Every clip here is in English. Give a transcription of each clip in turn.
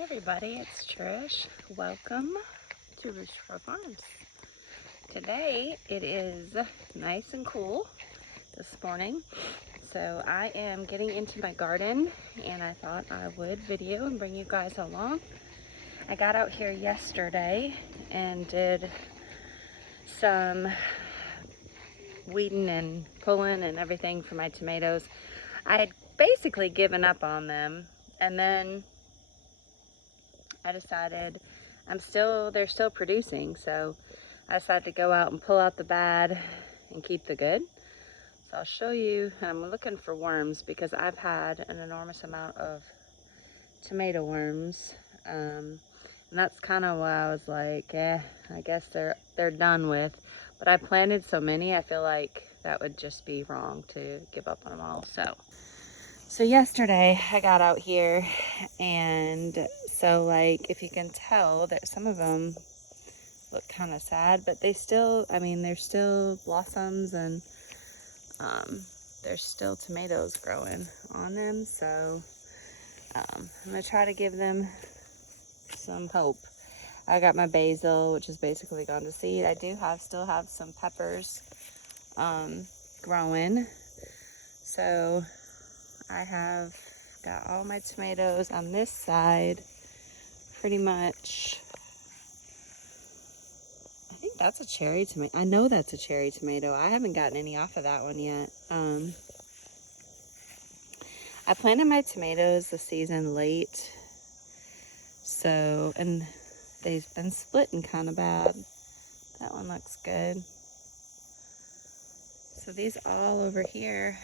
Hi everybody, it's Trish. Welcome to Roosterville Farms. Today it is nice and cool this morning, so I am getting into my garden and I thought I would video and bring you guys along. I got out here yesterday and did some weeding and pulling and everything for my tomatoes. I had basically given up on them, and then I decided they're still producing, so I decided to go out and pull out the bad and keep the good. So I'll show you. I'm looking for worms because I've had an enormous amount of tomato worms, and that's kind of why I was like, I guess they're done with. But I planted so many, I feel like that would just be wrong to give up on them all. So yesterday I got out here, and so like if you can tell that some of them look kind of sad, but they still, they're still blossoms, and there's still tomatoes growing on them. So I'm gonna try to give them some hope. I got my basil, which is basically gone to seed. I do still have some peppers growing. So I have got all my tomatoes on this side pretty much. I think that's a cherry tomato. I know that's a cherry tomato. I haven't gotten any off of that one yet. I planted my tomatoes the season late, so, and they've been splitting kind of bad. That one looks good. So these all over here,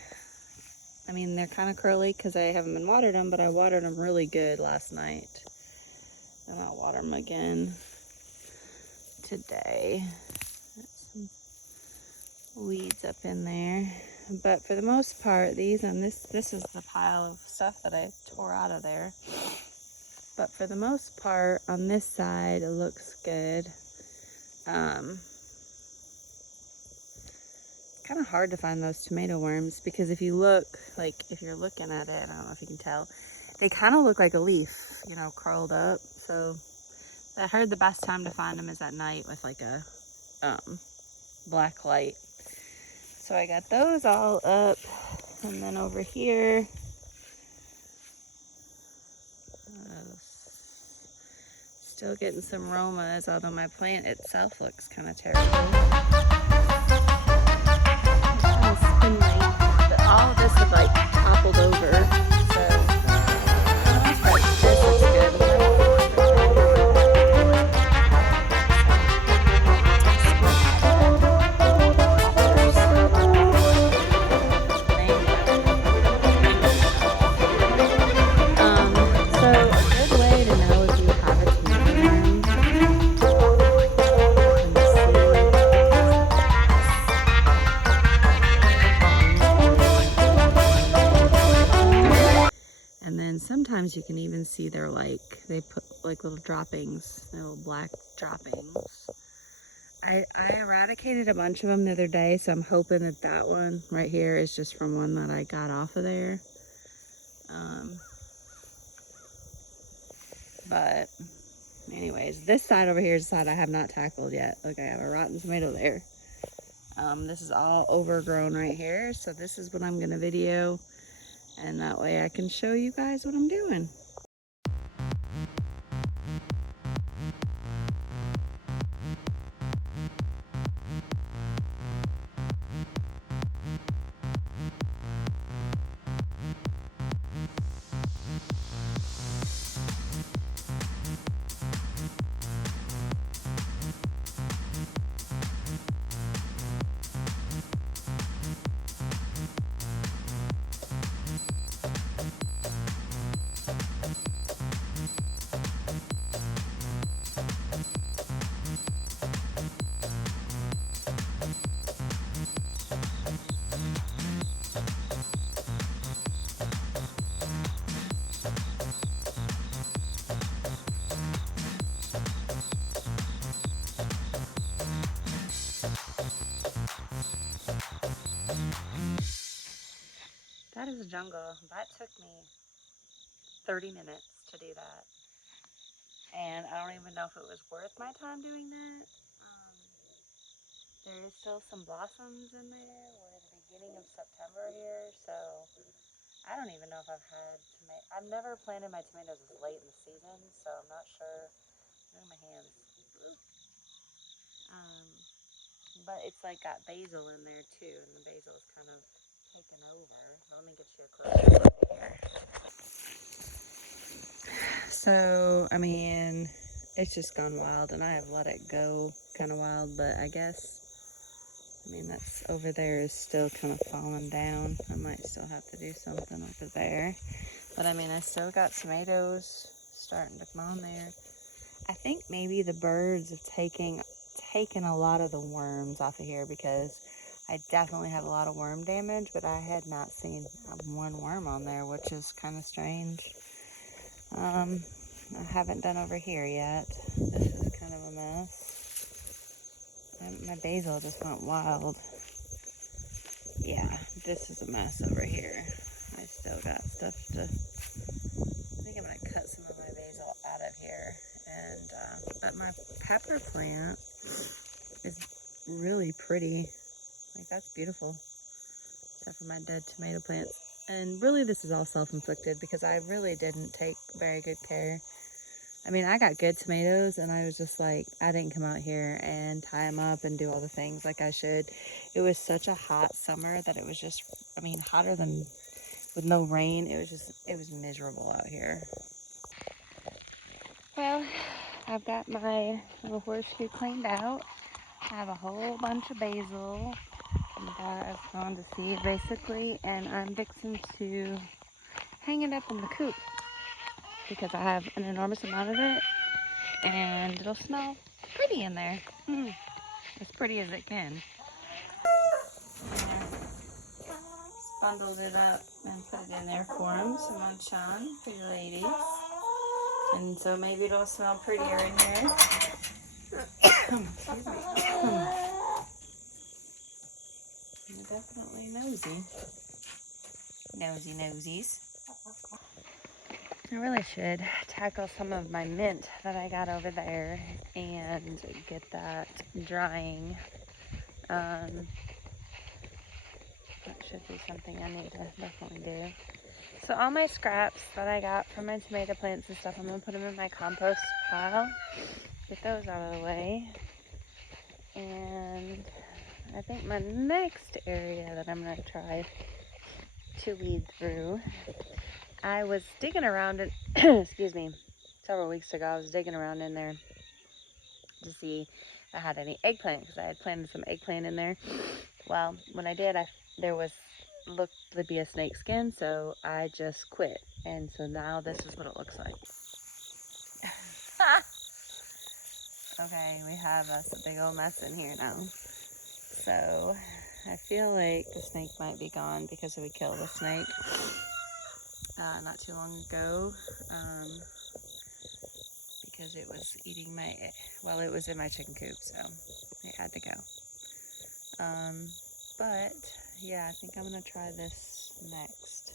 they're kind of curly because I haven't been watered them, but I watered them really good last night. And I'll water them again today. Some weeds up in there. But for the most part, these on this is the pile of stuff that I tore out of there. But for the most part, on this side, it looks good. Kind of hard to find those tomato worms because if you look, like if you're looking at it, I don't know if you can tell, they kind of look like a leaf, curled up. So I heard the best time to find them is at night with like a black light. So I got those all up, and then over here, still getting some romas, although my plant itself looks kind of terrible. All of this had like toppled over, so this looks good. Sometimes you can even see they're like, they put like little droppings, little black droppings. I eradicated a bunch of them the other day, so I'm hoping that that one right here is just from one that I got off of there. But anyways, this side over here is the side I have not tackled yet. Look, I have a rotten tomato there. This is all overgrown right here, so this is what I'm gonna video, and that way I can show you guys what I'm doing. That is a jungle. That took me 30 minutes to do that. and I don't even know if it was worth my time doing that. There is still some blossoms in there. We're at the beginning of September here, so I don't even know if I've had tomato. I've never planted my tomatoes this late in the season, so I'm not sure. Look at my hands. But it's like got basil in there too, and the basil is kind of taken over. Let me get you a closer look here. So, I mean, it's just gone wild, and I have let it go kind of wild, but I guess, I mean, that's over there is still kind of falling down. I might still have to do something over there. But I mean, I still got tomatoes starting to come on there. I think maybe the birds have taken a lot of the worms off of here, because I definitely have a lot of worm damage, but I had not seen one worm on there, which is kind of strange. I haven't done over here yet. This is kind of a mess. My basil just went wild. Yeah, this is a mess over here. I still got stuff to... I think I'm going to cut some of my basil out of here. And but my pepper plant is really pretty. Like, that's beautiful. Except for my dead tomato plants. And really, this is all self-inflicted, because I really didn't take very good care. I mean, I got good tomatoes, and I was just like, I didn't come out here and tie them up and do all the things like I should. It was such a hot summer that it was just, I mean, hotter than, with no rain. It was miserable out here. Well, I've got my little horseshoe cleaned out. I have a whole bunch of basil that I've gone to seed, basically, and I'm fixing to hang it up in the coop, because I have an enormous amount of it, and it'll smell pretty in there. As pretty as it can. Bundled it up and put it in there for them, some munch on for you ladies. And so maybe it'll smell prettier in here. You're definitely nosy. Nosy nosies. I really should tackle some of my mint that I got over there and get that drying. That should be something I need to definitely do. So all my scraps that I got from my tomato plants and stuff, I'm going to put them in my compost pile. Get those out of the way. And I think my next area that I'm going to try to weed through, I was digging around in, excuse me, several weeks ago, I was digging around in there to see if I had any eggplant, because I had planted some eggplant in there. Well, when I did, looked to be a snake skin, so I just quit. And so now this is what it looks like. Okay, we have us a big old mess in here now. So I feel like the snake might be gone, because we killed a snake not too long ago, because it was eating it was in my chicken coop, so it had to go. But yeah, I think I'm gonna try this next.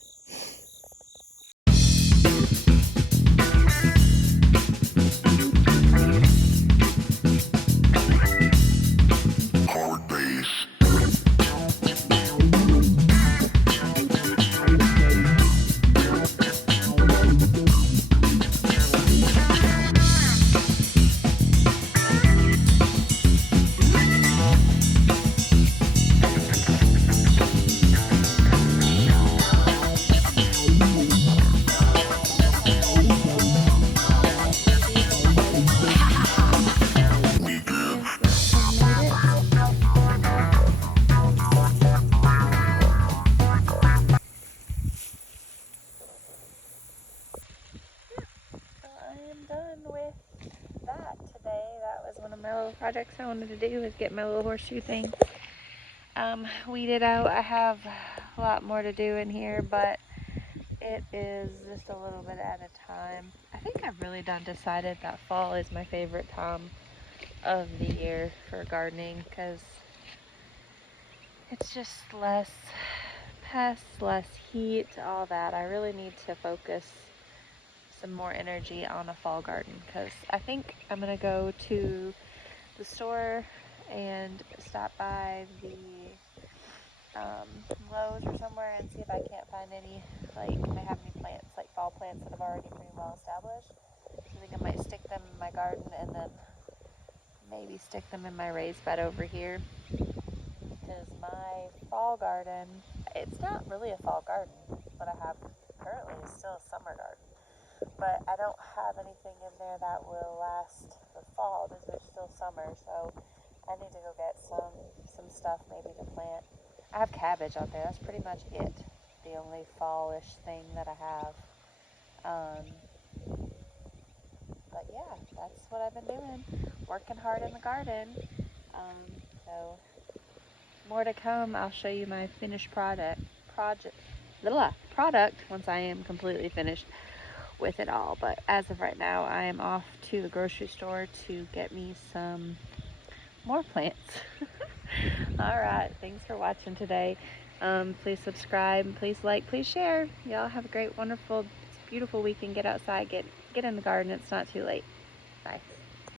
Projects I wanted to do is get my little horseshoe thing weeded out. I have a lot more to do in here, but it is just a little bit at a time. I think I've really decided that fall is my favorite time of the year for gardening, because it's just less pests, less heat, all that. I really need to focus some more energy on a fall garden, because I think I'm going to go to the store and stop by the Lowe's or somewhere and see if I can't find any, like, if they have any plants, like fall plants that have already pretty well established. So I think I might stick them in my garden and then maybe stick them in my raised bed over here, because my fall garden, it's not really a fall garden. What I have currently is still a summer garden, but I don't have anything in there that will last the fall. This is still summer, so I need to go get some stuff maybe to plant. I have cabbage out there. That's pretty much it. The only fallish thing that I have. But yeah, that's what I've been doing. Working hard in the garden. So more to come. I'll show you my finished product once I am completely finished with it all. But as of right now, I am off to the grocery store to get me some more plants. All right, thanks for watching today. Please subscribe, please like, please share. Y'all have a great, wonderful, beautiful weekend. Get outside, get in the garden. It's not too late. Bye.